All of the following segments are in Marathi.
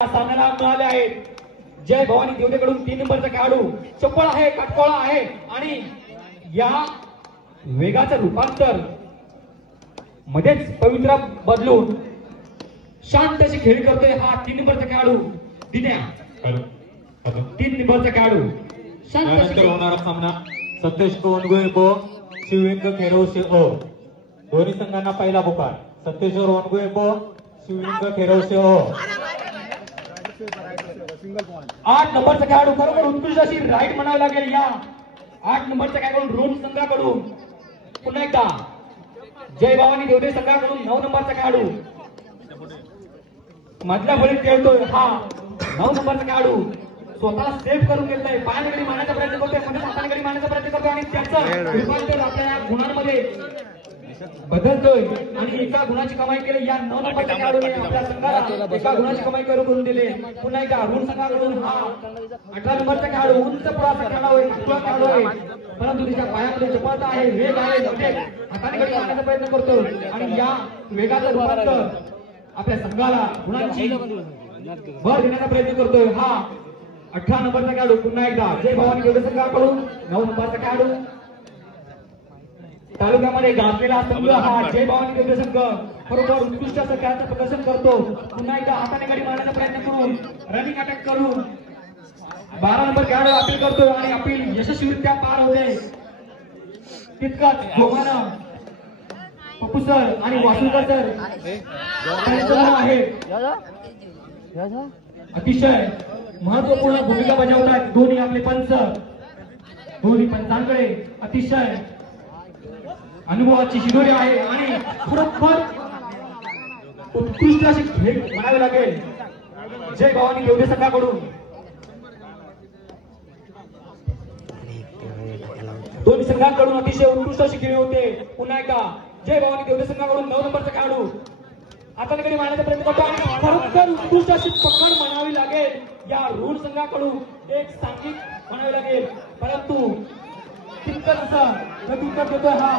सामन्याला मिळाले आहेत। जय भवानी देवतेकडून 3 नंबरचा खेळाडू चप्पळ आहे, काटकोळा आहे आणि या वेगाचं रूपांतर मध्येच पवित्रा बदलून शांत अशी खेळी करतोय हा 3 नंबरचा खेळाडू दिन्या। 3 नंबरचा खेळाडू शांत अशी होणारा सामना सतेश कोणगुळे ब शिवलिंग खेरवसे अ। दोन्ही संघांना पहिला पुकार सतेश कोणगुळे ब शिवलिंग खेरवसे अ। 8 नंबरचा खेळाडू बरोबर उत्कृष्ट अशी राईट म्हणावी लागेल या 8 नंबरच्या खेळाडू रोम संघाकडून। पुन्हा एकदा जय भवानी देवते संघाकडून 9 नंबरचा खेळाडू मधल्या फळीत खेळतोय हा 9 नंबरचा खेळाडू स्वतःला सेफ करून घेतलाय। पायाने गडी मारण्याचा प्रयत्न करतोय, मध्ये हाताने गडी मारण्याचा प्रयत्न करतोय आणि त्याचं रूपांतर आपल्या गुणांमध्ये बदलतोय आणि एका गुणाची कमाई केली या 9 नंबरच्या खेळाडूने आपल्या संघाला एका गुणाची कमाई करून दिले। पुन्हा एकदा ऋण संघाकडून हा 18 नंबरचा खेळाडू उंच पुढाचा खेळाडू आहे, कुठला खेळाडू आहे परंतु त्याच्या पायामध्ये चपळता आहे, वेग आहे, हाताने गडी मारण्याचा प्रयत्न करतो आणि या वेगाचं रूपांतर आपल्या संघाला गुणांची भर देण्याचा प्रयत्न करतोय हा 18 नंबरचा खेळाडू। पुन्हा एकदा जय भवानी देवते संघाकडून 9 नंबरचा खेळाडू तालुक्यामध्ये गाजलेला संघ हा जय भवानी देवते संघ बरोबर उत्कृष्ट असं खेळाचं प्रदर्शन करतो। पुन्हा एकदा हाताने गडी मारण्याचा प्रयत्न करून रनिंग अटॅक करून 12 नंबर खेळाडू अपील करतो आणि अपील यशस्वीरित्या पार होते। तितकाच जोमानं पप्पू सर आणि वासुकर सर आहे अतिशय महत्वपूर्ण भूमिका बजावतात। दोन्ही आपले पंच दोन्ही पंचांकडे अतिशय अनुभवाची शिदोरी आहे आणि खरोखर उत्कृष्ट अशी खेळ म्हणावी लागेल जय भवानी देवते संघाकडून। दोन्ही संघांकडून अतिशय उत्कृष्ट अशी खेळी होते। पुन्हा एकदा जय भवानी देवते संघाकडून 9 नंबरचा खेळाडू हाताने गडी मारण्याचा प्रयत्न करतो आणि खरोखर उत्कृष्ट अशी पकड म्हणावी लागेल या ऋण संघाकडून एक सांघिक म्हणावी लागेल परंतु तितकंच असं प्रत्युत्तर देतोय हा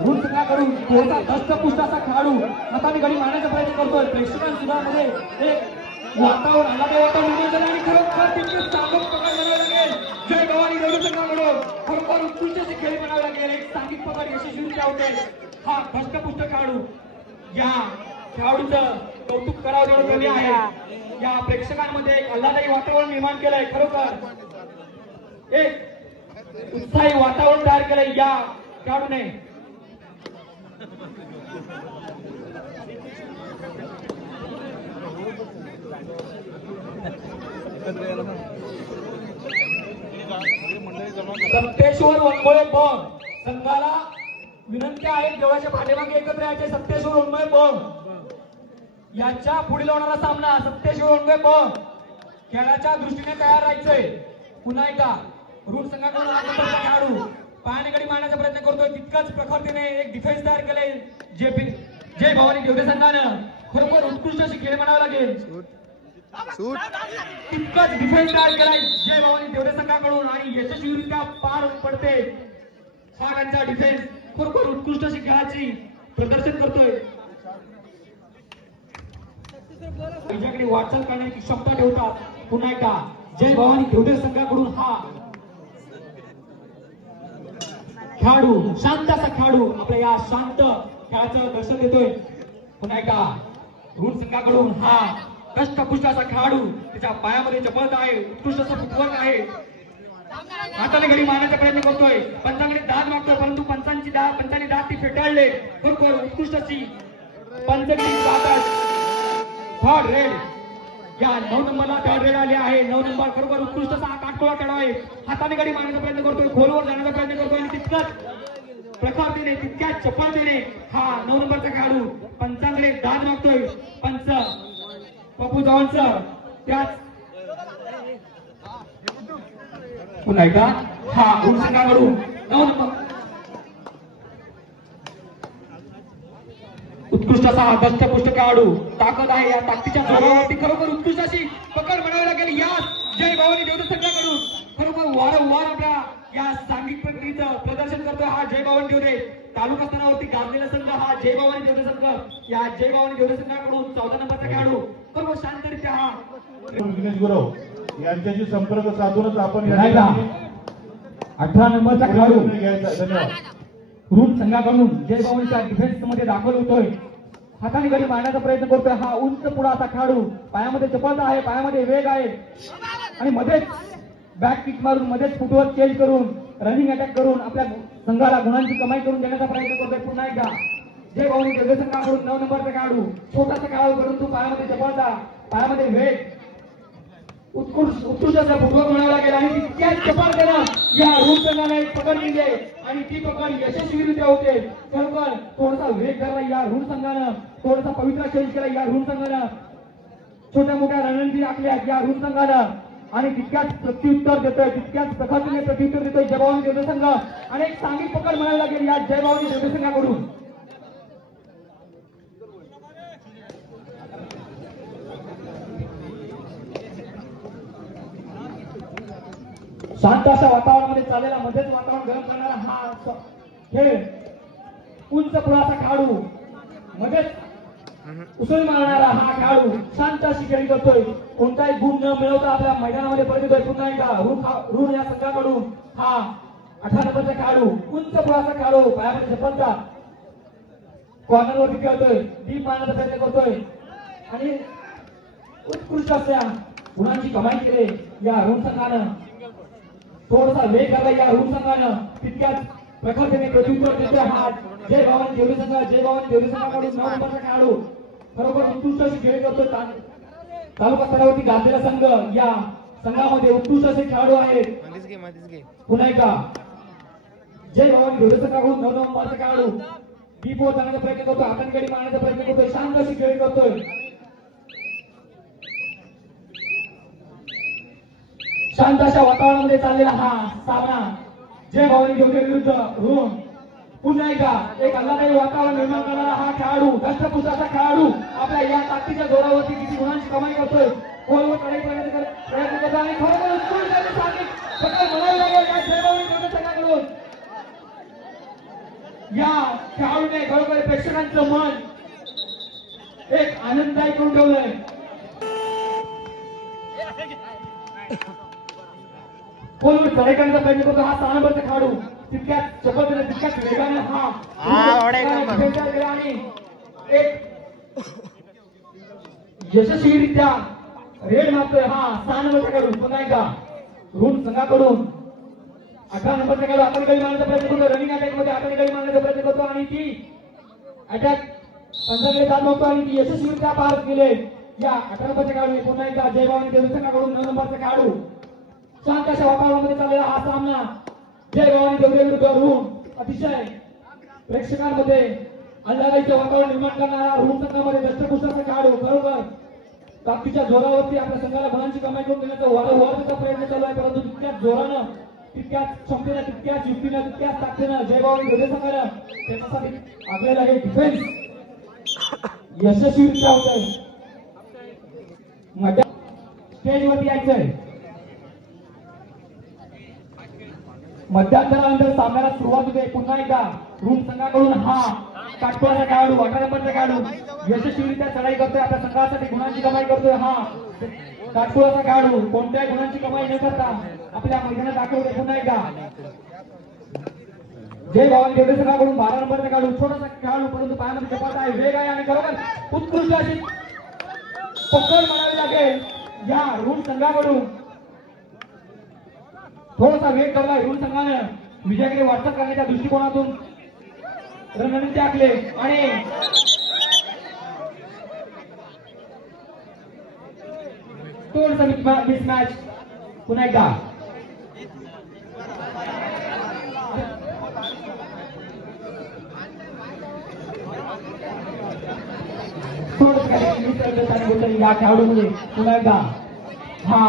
ऋण संघाकडून थोडासा धष्टपुष्ट असा खेळाडू हाताने गडी मारण्याचा प्रयत्न करतोय। प्रेक्षकांसुद्धा मध्ये एक वातावरण आलादे वातावरण निर्माण झालं आणि खरोखर तितकंच सांघिक पकड म्हणावी लागेल जय भवानी देवते संघाकडून। खरोखर उत्कृष्ट अशी खेळी म्हणावी लागेल, एक सांघिक पकड यशस्वीरित्या होते। हा धष्टपुष्ट खेळाडू या खेळाडूचं कौतुक करावं जेवढं कमी आहे। या प्रेक्षकांमध्ये एक आल्हादायी वातावरण निर्माण केलंय, खरोखर एक उत्साही वातावरण तयार केलंय या खेळाडूने। सप्तेश्वर वनमोळे बंग संघाला विनंती आहे देवळाच्या पाठीमागे एकत्र यायचे। सप्तेश्वर वनमोळे बंग यांच्या पुढील होणारा सामना सप्तेश्वर वनमोळे बंग खेळाच्या दृष्टीने तयार राहायचंय। पुन्हा एकदा ऋण संघाकडून खेळाडू पायाने गडी मारण्याचा प्रयत्न करतोय, तितकाच प्रखरतेने एक डिफेन्स तयार केले जय भवानी देवते संघानं। खरोखर उत्कृष्ट अशी खेळ म्हणावं लागेल, तितकाच डिफेन्स तयार केलाय जय भवानी देवते संघाकडून आणि यशस्वीरित्या पार पडते हा त्यांचा डिफेन्स। खरोखर उत्कृष्ट अशी खेळाची प्रदर्शन करतोय, त्यांच्याकडे वाटचाल करण्याची क्षमता ठेवतात। पुन्हा एकदा जय भवानी देवते संघाकडून हा खेळाडू शांत असा खेळाडू आपल्या या शांत खेळाचं दर्शन देतोय। पुन्हा एकदा ऋण संघाकडून हा कष्टपुष्ट असा खेळाडू त्याच्या पायामध्ये चपळता आहे, उत्कृष्ट असा फुटवर्क आहे, हाताने गडी मारण्याचा प्रयत्न करतोय, पंचांकडे दाद मागतोय परंतु पंचांनी दाद ती फेटाळले। खरोखर उत्कृष्ट अशी पंचगडी थर्ड रेड या 9 नंबरला थर्ड रेड आले आहे। 9 नंबर खरोखर उत्कृष्ट असा काटकोळा खेळाडू आहे, हाताने गडी मारण्याचा प्रयत्न करतोय, खोलवर जाण्याचा प्रयत्न करतोय आणि तितकंच प्रखरतेने तितक्याच चपळतेने हा 9 नंबरचा खेळाडू पंचांकडे दाद मागतोय। पंच पप्पू चव्हाण त्याच पुन्हा एकदा हा ऋण संघाकडून 9 नंबर उत्कृष्ट असा धष्टपुष्ट खेळाडू ताकद आहे, या ताकदीच्या जोरावरती खरोखर उत्कृष्ट अशी पकड म्हणावी लागेल या जय भवानी देवते संघाकडून। खरोखर वारंवार आपल्या या सांघिक पद्धतीचं प्रदर्शन करतोय हा जय भवानी देवरे तालुका स्तरावरती गाजलेला संघ हा जय भवानी देवरे संघ या जय भवानी देवरे संघाकडून 14 नंबरचा खेळाडू सर्व शांतरित्या हा विघ्नेश गुरव यांच्याशी संपर्क साधूनच आपण 18 नंबरचा खेळाडू घ्यायचा. धन्यवाद. रूट संघाकडून जय भवानीच्या डिफेन्स मध्ये दाखल होतोय हाताने गडी मारण्याचा प्रयत्न करतोय हा उंच पुढा असा खेळाडू पायामध्ये चपळता आहे पायामध्ये वेग आहे आणि मध्येच बॅक किक मारून मध्येच फुटवर्क चेंज करून रनिंग अटॅक करून आपल्या संघाला गुणांची कमाई करून देण्याचा प्रयत्न करतोय. पुन्हा एकदा जय भवानी देवरे संघाकडून 9 नंबरचा खेळाडू छोटासा खेळाडू परंतु पायामध्ये चपळता पायामध्ये वेग उत्कृष्ट असा फुटवर्क म्हणावा लागेल आणि तितक्याच चपळतेनं या रूट संघाने एक पकड केली आहे आणि ती पकड यशस्वीरित्या होते. खरोखर थोडासा वेग धरला या रूट संघानं थोडासा पवित्रा चेंज केला या रूट संघानं छोट्या मोठ्या रणनीती आखल्या या रूट संघानं आणि तितक्याच प्रत्युत्तर देतोय तितक्याच प्रखरतेने प्रत्युत्तर देतोय जय भवानी देवरे संघ आणि एक सांघिक पकड म्हणावी लागेल या जय भवानी देवरे संघाकडून. शांत अशा वातावरणामध्ये चाललेला मध्येच वातावरण गरम करणारा हा खेळ उंच पुढाचा खेळाडू मध्येच उसळी मारणारा हा खेळाडू शांत अशी खेळी करतोय कोणताही गुण न मिळवता आपल्या मैदानामध्ये परत येतोय. पुन्हा एकदा ऋण या संघाकडून हा 18 नंबरचा खेळाडू उंच पुढाचा खेळाडू पायामध्ये झपलता कॉर्नरवरती खेळतोय डीप मारण्याचा प्रयत्न करतोय आणि उत्कृष्ट अशा गुणांची कमाई केली या ऋण संघानं थोडासा वेग करला या रूट संघानं तितक्याच प्रखरतेने प्रत्युत्तर देतोय हा जय भवानी देवरे संघ जय भवानी देवरे संघाकडून 9 नंबरचा खेळाडू खरोखर उत्कृष्ट अशी खेळ करतोय. तालुका स्तरावरती गाजलेला संघ या संघामध्ये उत्कृष्ट असे खेळाडू आहेत. पुन्हा एकदा जय भवानी देवरे संघाकडून 9 नंबरचा खेळाडू डीप वर जाण्याचा प्रयत्न करतोय हाताने गडी मारण्याचा प्रयत्न करतोय शांत अशी खेळ करतोय. शांत अशा वातावरणामध्ये चाललेला हा सामना जय भवानी देवरे विरुद्ध ऋण. पुन्हा एकदा एक आल्हादायी वातावरण निर्माण करणारा हा खेळाडू दष्टपुष्टाचा खेळाडू आपल्या या ताकदीच्या जोरावरती किती गुणांची कमाई करतोय खोलवर चढाई प्रयत्न करतो आणि खरोखर उत्कृष्ट सांगितलं पकड म्हणावी लागेल या जय भवानी देवरे संघाकडून. या खेळाडूने खरोखर प्रेक्षकांचं मन एक आनंददायी करून ठेवलंय. खोलवर चढाई करण्याचा प्रयत्न करतो हा 6 नंबरचा खेळाडू तितक्याच चपळतेने तितक्याच वेगाने आणि एक यशस्वीरित्या रेड मारतोय हा 6 नंबरचा खेळाडू. पुन्हा एकदा ऋण संघाकडून 18 नंबरचा खेळाडू हाताने गडी मारण्याचा प्रयत्न करतो रनिंग अटॅक मध्ये हाताने गडी मारण्याचा प्रयत्न करतो आणि ती अटॅक पंचाकडे जात नव्हतो आणि ती यशस्वीरित्या पार केले या 18 नंबरच्या खेळाडू. पुन्हा एकदा जय भवानी देवरे संघाकडून 9 नंबरचा खेळाडू शांत अशा वातावरणामध्ये चाललेला हा सामना जय भवानी देवरे विरुद्ध ऋण अतिशय प्रेक्षकांमध्ये आल्हादायीचं वातावरण निर्माण करणारा ऋण संघामध्ये दष्टपुष्टाचा खेळाडू खरोखर ताकदीच्या जोरावरती आपल्या संघाला गुणांची कमाई करून देण्याचा वारंवार प्रयत्न चालू आहे परंतु तितक्याच जोरानं तितक्याच क्षमतेनं तितक्याच युक्तीनं तितक्याच ताकदीनं जय भवानी देवरे संघानं त्याच्यासाठी आगलेला हे डिफेन्स यशस्वीरित्या होत आहे. स्टेजवरती यायचंय. मध्यांतरानंतर सामन्याला सुरुवात होते. पुन्हा एकदा ऋण संघाकडून हा काटकोळाचा खेळाडू 18 नंबरचा खेळाडू यशस्वीरित्या चढाई करतोय आपल्या संघासाठी गुणांची कमाई करतोय हा काटकोळाचा खेळाडू कोणत्याही गुणांची कमाई न करता आपल्या मैदानात दाखल होते. पुन्हा एकदा जय भवानी देवरे संघाकडून 12 नंबरचा खेळाडू छोटासा खेळाडू परंतु पायामध्ये चपळता आहे वेग आहे आणि खरोखर उत्कृष्ट अशी पकड म्हणावी लागेल या ऋण संघाकडून. थोडासा वेग करला ऋण संघानं विजयाकडे वाटचाल करण्याच्या दृष्टिकोनातून रणनीती आखले आणि थोडंसं मिसमॅच. पुन्हा एकदा या खेळाडूमध्ये पुन्हा एकदा हा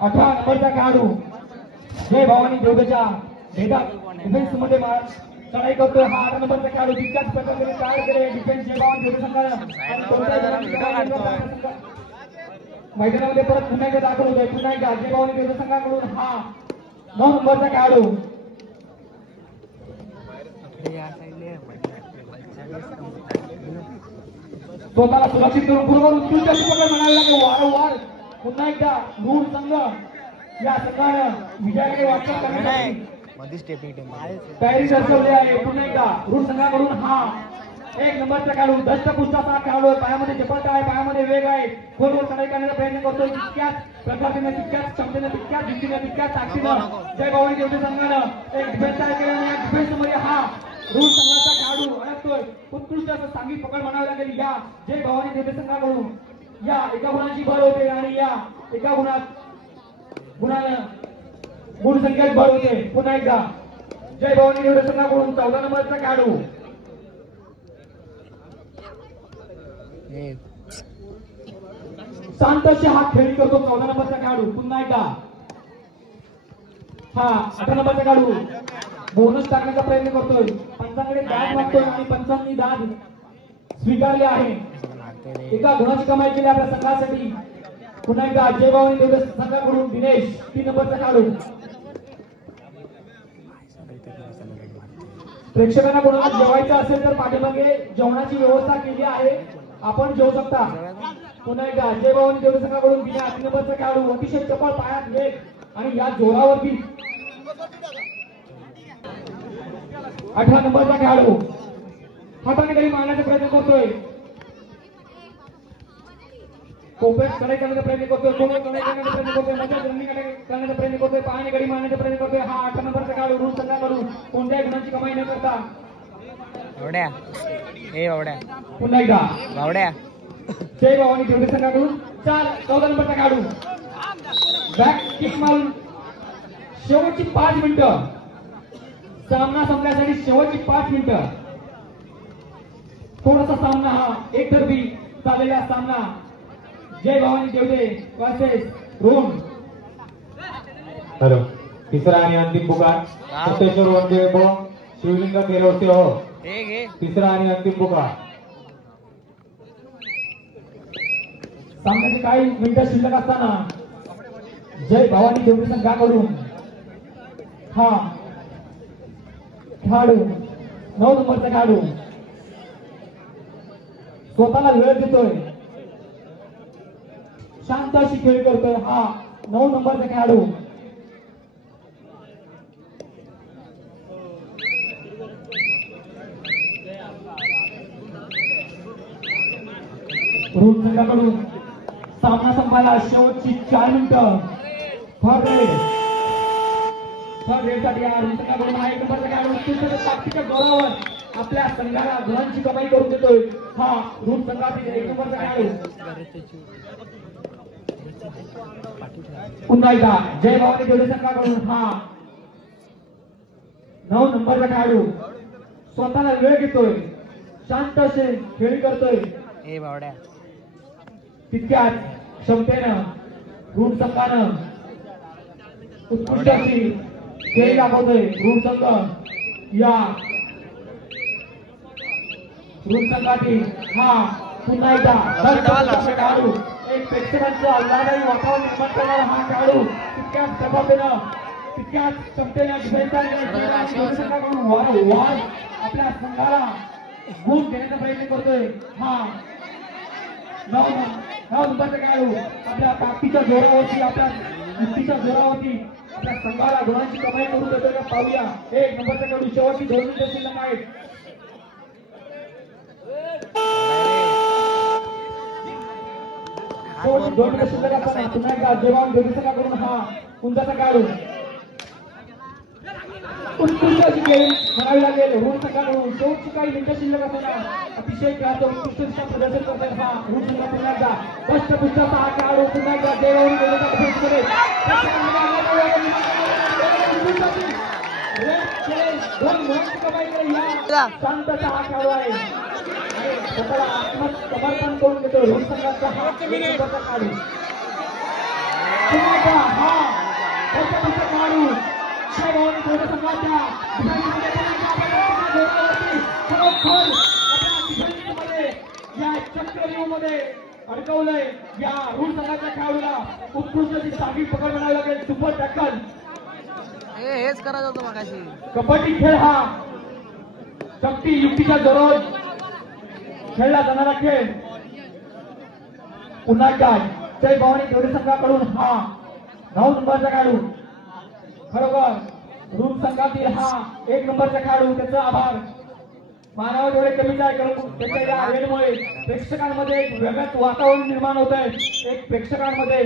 18 नंबरचा खेळाडू जय भवानी देवरेच्या डिफेन्स मध्ये चढाई करतोय हा 8 नंबरचा खेळाडू तितक्याच प्रकारे तयार केले डिफेन्स जय भवानी देवरे संघानं मैदानामध्ये परत पुन्हा एकदा दाखल होतोय. पुन्हा एकदा जय भवानी देवरे संघाकडून हा 9 नंबरचा खेळाडू स्वतःला सुरक्षित करून पूर्व उत्कृष्ट अशी पकड म्हणायला लागेल. वारंवार पुन्हा एकदा रूढ संघ या संघानं विजयाकडे वाटचाल करण्यासाठी तयारी दर्शवली आहे. पुन्हा एकदा रूढ संघाकडून हा एक नंबरचा खेळाडू दष्टपुष्टाचा खेळाडू, पायामध्ये चपळता आहे, पायामध्ये वेग आहे, खोलवर चढाई करण्याचा प्रयत्न करतोय. तितक्याच प्रकारने, तितक्याच क्षमतेने, तितक्याच जिद्दीने, तितक्याच ताकदीनं जय भवानी देवते संघानं एक डिफेन्स तयार केला आणि या डिफेन्स मध्ये हा रूढ संघाचा खेळाडू अडकतोय. उत्कृष्ट असं सांघिक पकड म्हणावी लागेल या जय भवानी देवते संघाकडून. या एका गुणाची भर होते आणि या एका गुणानं गुणसंख्येत भर होते. पुन्हा एकदा जय भवानी देवते संघाकडून 14 नंबरचा खेळाडू शांतशी हा खेळी करतो. 14 नंबरचा खेळाडू पुन्हा एकदा हा 18 नंबरचा खेळाडू बोनस टाकण्याचा प्रयत्न करतोय. पंचांकडे दाद मागतोय आणि पंचांनी दाद स्वीकारले आहे. एका गुणाची कमाई केली आपल्या संघासाठी. पुन्हा एकदा जय भवानी देवते संघाकडून दिनेश 3 नंबरचा खेळाडू. प्रेक्षकांना कोणाला जेवायचं असेल तर पाठीमागे जेवणाची व्यवस्था केली आहे, आपण जेवू शकता. पुन्हा एकदा जय भवानी देवते संघाकडून दिने 8 नंबरचा खेळाडू अतिशय चपळ, पायात वेग आणि या जोरावरती 18 नंबरचा खेळाडू हाताने काही मारण्याचा प्रयत्न करतोय. कोपऱ्यात कडाई करण्याचा प्रयत्न करतोय, कोणाला कडाई करण्याचा प्रयत्न करतोय, मध्यात रनिंग करण्याचा प्रयत्न करतोय, पायाने गडी मारण्याचा प्रयत्न करतोय. हा 18 नंबरचा खेळाडू रूढ संघाकडून कोणत्याही गुणांची कमाई न करता पुन्हा एकदा जय भवानी देवते संघाकडून 14 नंबरचा खेळाडू बॅक किक मारून शेवटची 5 मिनिटं सामना संपण्यासाठी शेवटची 5 मिनिटं. थोडासा सामना हा एकतर्फी चाललेला सामना जय भवानी देवते वर्सेस रोहन. हॅलो, तिसरा आणि अंतिम पुकार सत्तेश्वर वनदेव शिवलिंग केरवसे हो. तिसरा आणि अंतिम पुकार. सामन्याचे काही मिनिटं शिल्लक असताना जय भवानी देवते संघाकडून हा खेळाडू 9 नंबरचा खेळाडू स्वतःला वेळ देतोय, शांत अशी खेळ करतोय. हा 9 नंबरचा खेळाडू रूढ संघाकडून सामना संपायला शेवटची 4 मिनिटं. थर्ड रेडसाठी हा रूढ संघाकडून हा 1 नंबरचा खेळाडू उत्कृष्ट ताकदीच्या जोरावर आपल्या संघाला गुणांची कमाई करून देतोय. हा रूढ संघातील 1 नंबरचा खेळाडू. पुन्हा एकदा जय भवानी देवते संघाकडून हा 9 नंबरचा खेळाडू स्वतःला वेळ घेतोय, शांत असे खेळ करतोय. तितक्याच क्षमतेनं रूढ संघानं उत्कृष्ट अशी खेळ दाखवतोय. रूढ संघ या रूढ संघातील हा पुन्हा एकदा खेळाडू एक प्रेक्षकांचं आल्हाददायी वातावरण निर्माण करणारा हा खेळाडू तितक्याच प्रभावीनं, तितक्याच क्षमतेनं संघाकडून वारंवार आपल्या संघाला गुण देण्याचा प्रयत्न करतोय. हा 9 नंबरचा खेळाडू आपल्या ताकदीच्या जोरावरती, आपल्या युक्तीच्या जोरावरती आपल्या संघाला गुणांची कमाई करून देतोय का पाहूया. 1 नंबरचा खेळाडू शेवटची 2 मिनिटं शिल्लक आहेत. शेवटची 2 मिनिटं शिल्लक असताना पुन्हा एकदा जय भवानी देवते संघाकडून हा कुंजाचा खेळाडू उत्कृष्ट अशी खेळ म्हणावी लागेल. रूढ संघाकडून शेवटची काही मिनिटं शिल्लक असताना अतिशय खेळाचं उत्कृष्ट प्रदर्शन करतोय. हा रूढ संघ पुन्हा एकदा दष्टपुष्टाचा हा खेळाडू पुन्हा एकदा जय भवानी देवतेच्या डिफेन्समध्ये शांतता हा खेळाडू आहे. स्वतःला आत्मसमर्पण करून देतो रूढ संघाचा हा खेळाडू. पुन्हा एकदा हा दष्टपुष्ट खेळाडू जय भवानी देवते संघाच्या या चक्रव्यूहमध्ये अडकवलंय. या रूढ संघाच्या खेळाडूला उत्कृष्ट अशी साधी पकड म्हणावी लागेल. सुपर टॅकल हेच करायचं होतं मगाशी. कबड्डी खेळ हा शक्ती युक्तीच्या जोरावर खेळला जाणारा खेळ पुन्हा एकदा जय भवानी देवडी संघाकडून हा 9 नंबरचा खेळाडू खरोखर रूम संघातील हा 1 नंबरचा खेळाडू त्याचा आभार मानव थोडे कमीच आहे कारण त्याच्या या रेडमुळे प्रेक्षकांमध्ये एक वेगळंच वातावरण निर्माण होत आहे एक प्रेक्षकांमध्ये